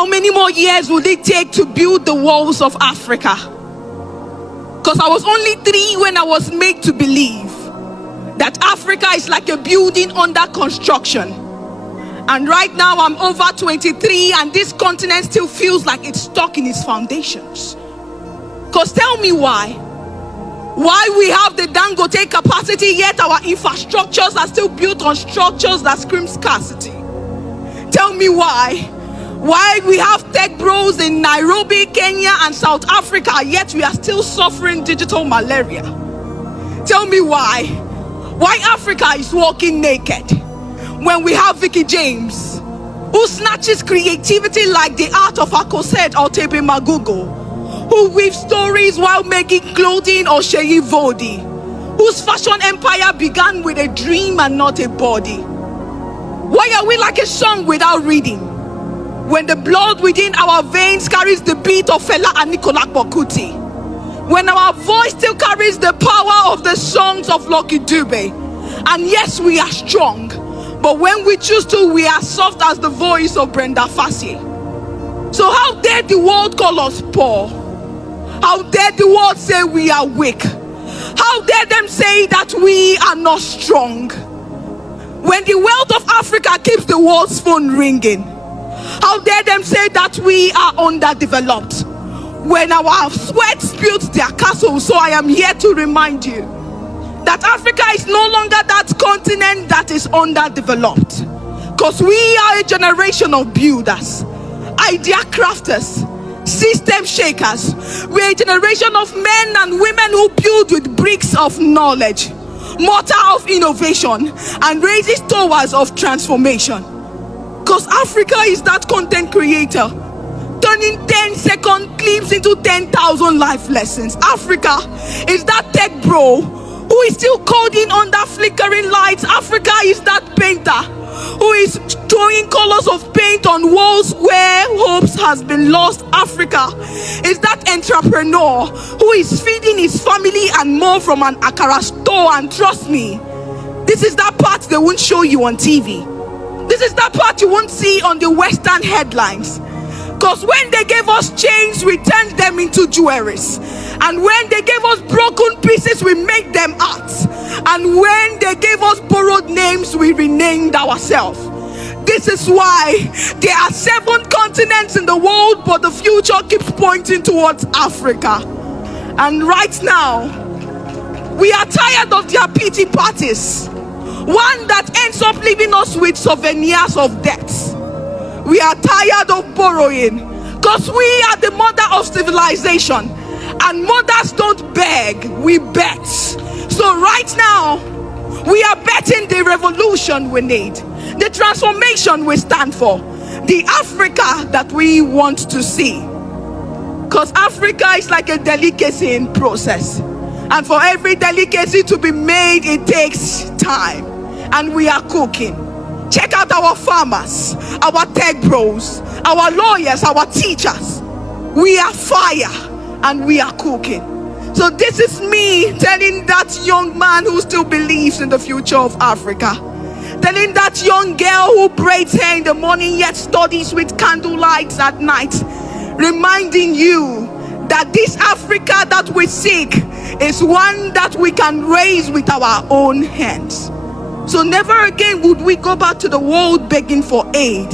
How many more years would it take to build the walls of Africa? Because I was only 3 when I was made to believe that Africa is like a building under construction. And right now I'm over 23 and this continent still feels like it's stuck in its foundations. Because tell me why we have the Dangote capacity yet our infrastructures are still built on structures that scream scarcity. Tell me why we have tech bros in Nairobi, Kenya and South Africa yet we are still suffering digital malaria. Tell me why Africa is walking naked when we have Vicky James who snatches creativity like the art of Akosed or Tepe Magugo, who weaves stories while making clothing or Sheyi Vodi, whose fashion empire began with a dream and not a body. Why are we like a song without reading when the blood within our veins carries the beat of Fela and Nicola Bokuti? When our voice still carries the power of the songs of Lucky Dube? And yes, we are strong, but when we choose to, we are soft as the voice of Brenda Fassie. So how dare the world call us poor? How dare the world say we are weak? How dare them say that we are not strong? When the wealth of Africa keeps the world's phone ringing, how dare them say that we are underdeveloped? When our sweat built their castle. So I am here to remind you that Africa is no longer that continent that is underdeveloped, because we are a generation of builders, idea crafters, system shakers. We're a generation of men and women who build with bricks of knowledge, mortar of innovation, and raises towers of transformation. Because Africa is that content creator turning 10-second clips into 10,000 life lessons. Africa is that tech bro who is still coding under flickering lights. Africa is that painter who is throwing colors of paint on walls where hopes has been lost. Africa is that entrepreneur who is feeding his family and more from an akara store. And trust me, this is that part they won't show you on TV. This is that part you won't see on the Western headlines. Because when they gave us chains, we turned them into jewelries. And when they gave us broken pieces, we made them arts. And when they gave us borrowed names, we renamed ourselves. This is why there are 7 continents in the world, but the future keeps pointing towards Africa. And right now, we are tired of their pity parties. One that ends up leaving us with souvenirs of debts. We are tired of borrowing, because we are the mother of civilization, and mothers don't beg, we bet. So right now we are betting the revolution we need, the transformation we stand for, the Africa that we want to see. Because Africa is like a delicacy in process, and for every delicacy to be made, it takes time, and we are cooking. Check out our farmers, our tech bros, our lawyers, our teachers. We are fire and we are cooking. So this is me telling that young man who still believes in the future of Africa, telling that young girl who braids hair in the morning yet studies with candle lights at night, reminding you that this Africa that we seek is one that we can raise with our own hands. So never again would we go back to the world begging for aid,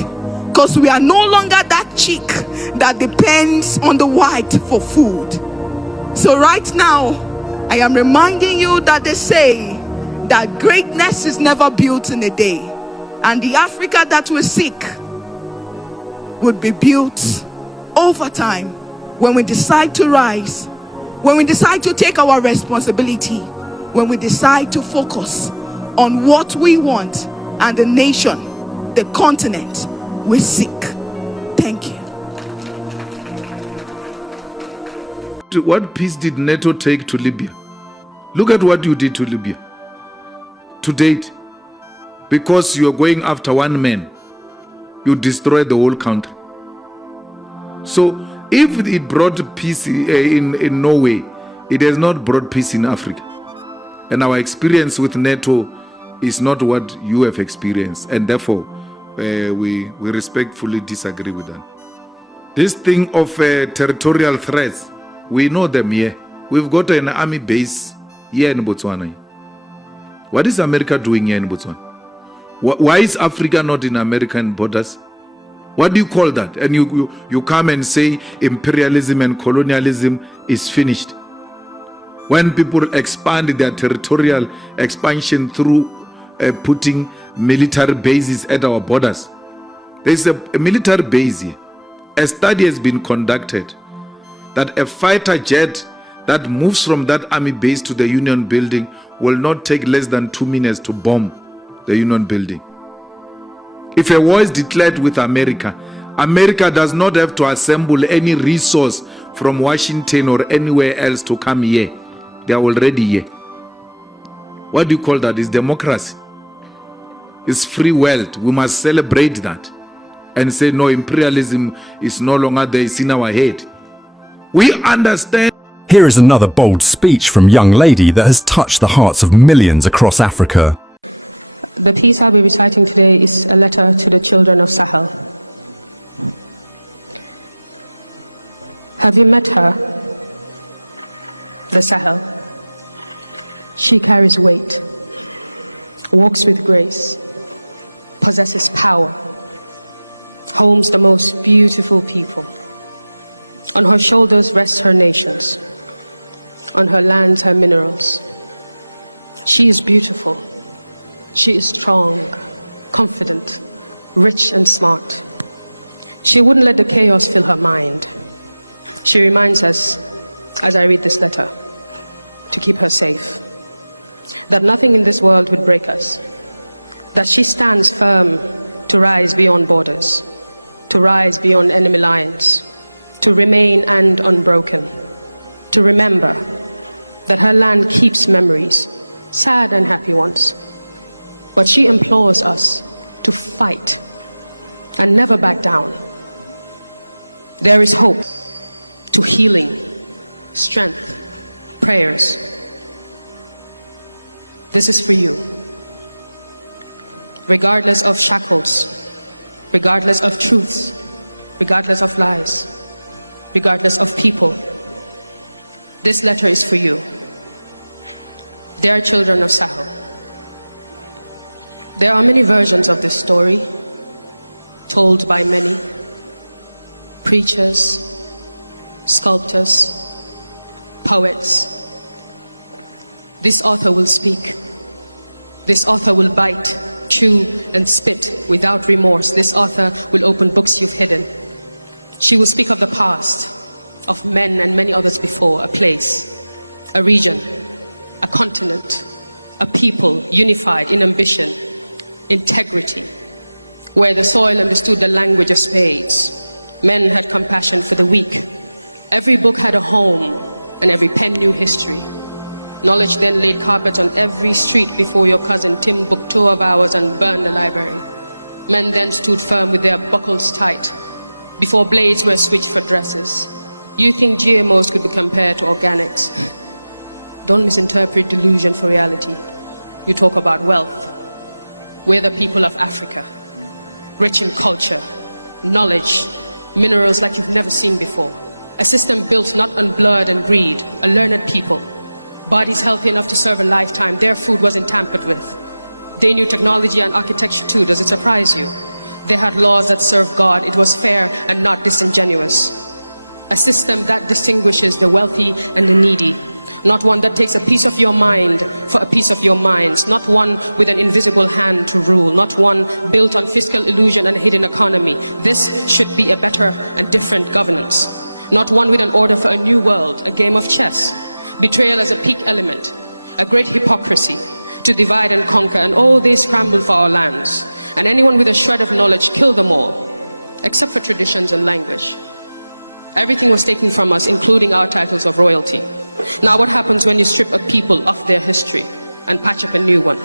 because we are no longer that chick that depends on the white for food. So right now, I am reminding you that they say that greatness is never built in a day, and the Africa that we seek would be built over time when we decide to rise, when we decide to take our responsibility, when we decide to focus on what we want and the nation, the continent we seek. Thank you. What peace did NATO take to Libya? Look at what you did to Libya to date. Because you are going after one man, you destroy the whole country. So if it brought peace in Norway, it has not brought peace in Africa. And our experience with NATO is not what you have experienced, and therefore we respectfully disagree with that. This thing of territorial threats, we know them here. We've got an army base here in Botswana. What is America doing here in Botswana? Why is Africa not in American borders? What do you call that? And you come and say imperialism and colonialism is finished. When people expand their territorial expansion through putting military bases at our borders. There's a military base here. A study has been conducted that a fighter jet that moves from that army base to the Union building will not take less than 2 minutes to bomb the Union building. If a war is declared with America, America does not have to assemble any resource from Washington or anywhere else to come here. They are already here. What do you call that? It's democracy. It's free world. We must celebrate that and say, no, imperialism is no longer there. It's in our head. We understand. Here is another bold speech from young lady that has touched the hearts of millions across Africa. The piece I'll be reciting today is a letter to the children of Sahel. Have you met her? The Sahel. She carries weight, walks with grace, possesses power, homes the most beautiful people. On her shoulders rest her nations, on her lands her minerals. She is beautiful. She is strong, confident, rich and smart. She wouldn't let the chaos fill her mind. She reminds us, as I read this letter, to keep her safe, that nothing in this world would break us, that she stands firm to rise beyond borders, to rise beyond enemy lines, to remain and unbroken, to remember that her land keeps memories, sad and happy ones. But she implores us to fight and never back down. There is hope, to healing, strength, prayers. This is for you. Regardless of shackles, regardless of truths, regardless of lies, regardless of people, this letter is for you. Dear children of Sahel, there are many versions of this story, told by many preachers, sculptors, poets. This author will speak. This author will bite, chew, and spit without remorse. This author will open books you've hidden. She will speak of the past, of men and many others before, a place, a region, a continent, a people unified in ambition, integrity, where the soil understood the language of spades. Men had compassion for the weak. Every book had a home, and every pen knew history. Knowledge then laid carpet on every street before your cousin Tim booked 2 hours and burned the library. Men then stood firm with their buckles tight before blades were switched for dresses. You think GMOs could be compared to organics? Don't misinterpret delusion for reality. You talk about wealth. We're the people of Africa, rich in culture, knowledge, minerals like you've never seen before. A system built not on blood and greed, a learned people. Bodies healthy enough to serve a lifetime. Their food wasn't tampered with. They knew technology and architecture too. Does it surprise you? They had laws that served God. It was fair and not disingenuous. A system that distinguishes the wealthy and the needy. Not one that takes a piece of your mind for a piece of your minds. Not one with an invisible hand to rule. Not one built on fiscal illusion and a hidden economy. This should be a better and different governance. Not one with an order for a new world, a game of chess. Betrayal as a peak element, a great hypocrisy to divide and conquer, and oh, they scramble for our lands. And anyone with a shred of knowledge, kill them all, except for traditions and language. Everything was taken from us, including our titles of royalty. Now what happens when you strip a people of their history and patch up a new one?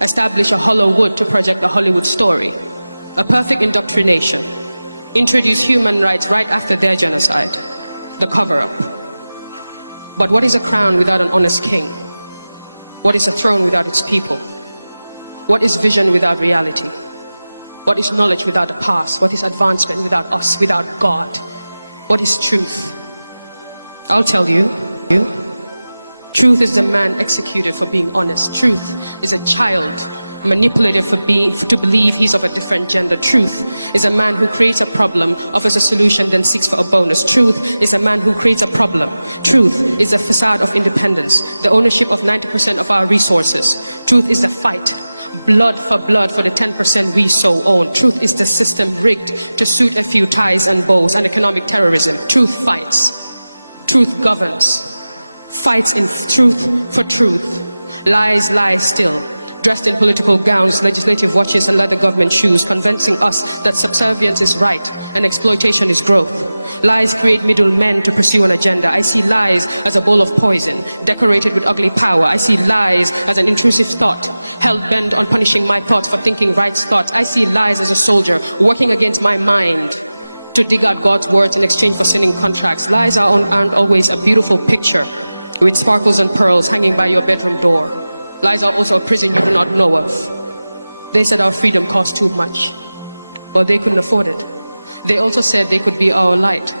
Establish a hollow wood to project a Hollywood story, a perfect indoctrination. Introduce human rights right after their genocide, the cover-up. But what is a crown without an honest king? What is a throne without its people? What is vision without reality? What is knowledge without the past? What is advancement without us, without God? What is truth? I'll tell you. Truth is the man executed for being honest. Truth is a child manipulated to believe he's of a different gender. Truth is a man who creates a problem, offers a solution, then seeks for a bonus. Truth is a man who creates a problem. Truth is a facade of independence, the ownership of 90% of our resources. Truth is the fight, blood for the 10% we so own. Truth is the system rigged to suit a few ties and bows and economic terrorism. Truth fights. Truth governs. Fights in truth for truth. Lies lie still. Dressed in political gowns, legislative watches and leather government shoes, convincing us that subservience is right and exploitation is growth. Lies create middlemen to pursue an agenda. I see lies as a bowl of poison, decorated with ugly power. I see lies as an intrusive thought, hell-bent on punishing my thoughts for thinking right thoughts. I see lies as a soldier working against my mind to dig out God's words in exchange for sinning contracts. Lies aren't always a beautiful picture with sparkles and pearls hanging by your bedroom door. Lies are also a prison you do not know of. They said our freedom cost too much. Well, they couldn't afford it. They also said they could be our light.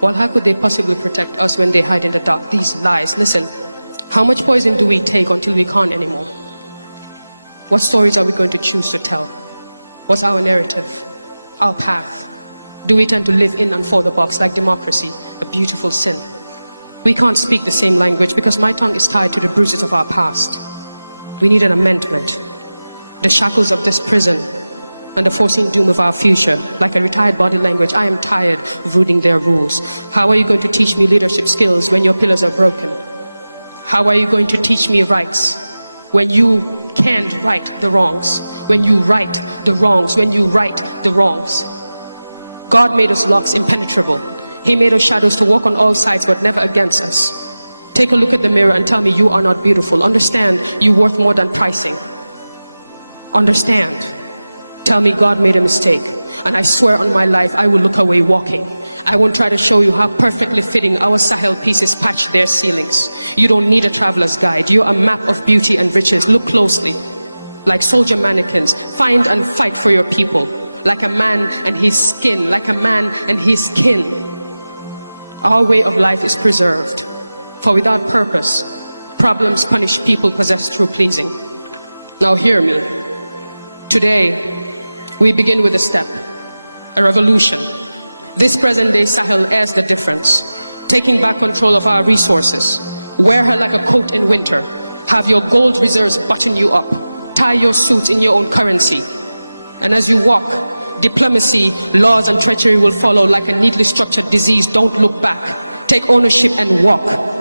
Well, how could they possibly protect us when they hide in the dark? These lies. Listen, how much poison do we take until we can't anymore? What stories are we going to choose to tell? What's our narrative? Our path? Do we tend to live in and for the box like democracy, a beautiful sin? We can't speak the same language because my tongue is tied to the bruises of our past. We need an amendment. The shackles of this prison and the foreseen doom of our future. Like a retired body language, I am tired of rooting their rules. How are you going to teach me leadership skills when your pillars are broken? How are you going to teach me rights when you can't right the wrongs? When you right the wrongs? When you right the wrongs? God made us locks impenetrable. He made us shadows to walk on all sides but never against us. Take a look at the mirror and tell me you are not beautiful. Understand you're worth more than pricing. Understand. Tell me God made a mistake. And I swear on my life I will look away walking. I won't try to show you how perfectly fitting our Sahel pieces patch their ceilings. You don't need a traveler's guide. You're a map of beauty and riches. Look closely. Like soldier mannequins, find and fight for your people. Like a man and his skin. Like a man and his kin. Our way of life is preserved. For without purpose, problems punish people possessed through pleasing. Now hear me. Today, we begin with a step, a revolution. This present day Sahel airs the difference, taking back control of our resources. Wear her like a coat in winter. Have your gold reserves button you up. Tie your suits in your own currency. And as you walk, diplomacy, laws and treachery will follow like a neatly structured disease. Don't look back. Take ownership and walk.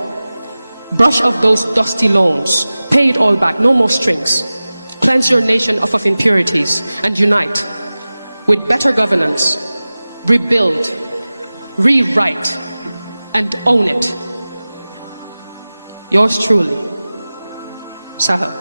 Brush off those dusty loans. Pay it all back. No more strings. Cleanse your nation off of impurities and unite with better governance. Rebuild, rewrite, and own it. Yours truly, Sahel.